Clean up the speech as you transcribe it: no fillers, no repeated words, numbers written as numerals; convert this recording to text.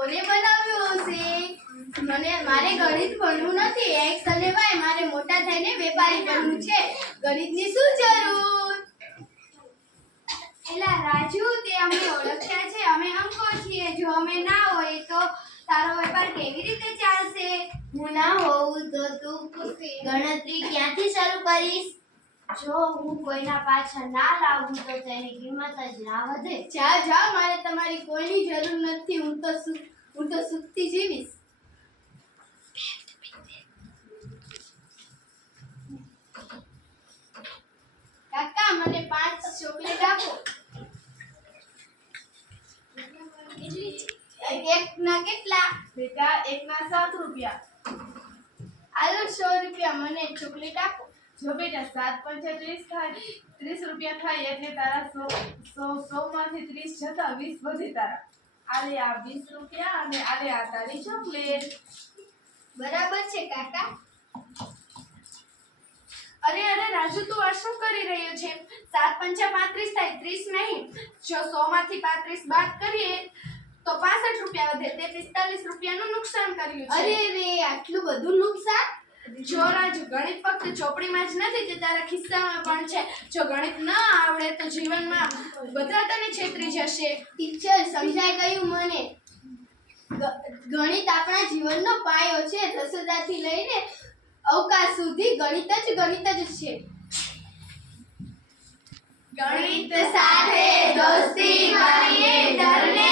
કોને બનાવ્યો હશે? મારે ગણિત ભણવું નથી, એક્સ અને વાય મારે મોટા થઈને વેપારી બનવું છે. ગણિતની શું જરૂર? એલા રાજુ, તે અમને ઓળખ્યા છે, અમે અંકો છીએ. જો અમે ના હોય તો તારો વેપાર કેવી રીતે ચાલશે? હું ના હોઉં તો તું ગણતરી ક્યાંથી શરૂ કરીશ? જો હું કોઈના પાછળ ના લાવું તો તેની કિંમત જ ના વધે. જાઓ, મારે તમારી કોઈની જરૂર નથી. હું તો સુખથી જીવીશ. કાકા, મને 5 ચોકલેટ આપો. એકના કેટલા? બેટા, એકના 7 રૂપિયા. આલો 100 રૂપિયા, મને ચોકલેટ આપો. જો બેટા, 7 પંચા 30 થાય, 30 રૂપિયા થાય એટલે તારા 100 માંથી 30 જતા 20 વધે તારા. આલે આ 20 રૂપિયા અને આલે આ તારી ચોકલેટ. બરાબર છે કાકા. અરે રાજુ, તું આ શું કરી રહ્યો છે? 7 પંચા 35 થાય, 30 નહીં. જો 100 માંથી 35 બાદ કરીએ તો 65 રૂપિયા વધે. તે 45 રૂપિયાનું નુકસાન કર્યું છે. અરે રે, આટલું બધું નુકસાન? જો રાજુ, ગણિત ફક્ત ચોપડીમાં જ નથી, તે તારા ખિસ્સામાં પણ છે. જો ગણિત ન આવડે તો જીવનમાં બધા તને છેતરી જશે. ટીચર, સમજાઈ ગયું મને. ગણિત આપણા જીવનનો પાયો છે. રસોડાથી લઈને અવકાશ સુધી ગણિત જ છે. ગણિત સાથે દોસ્તી કરીએ, ડરને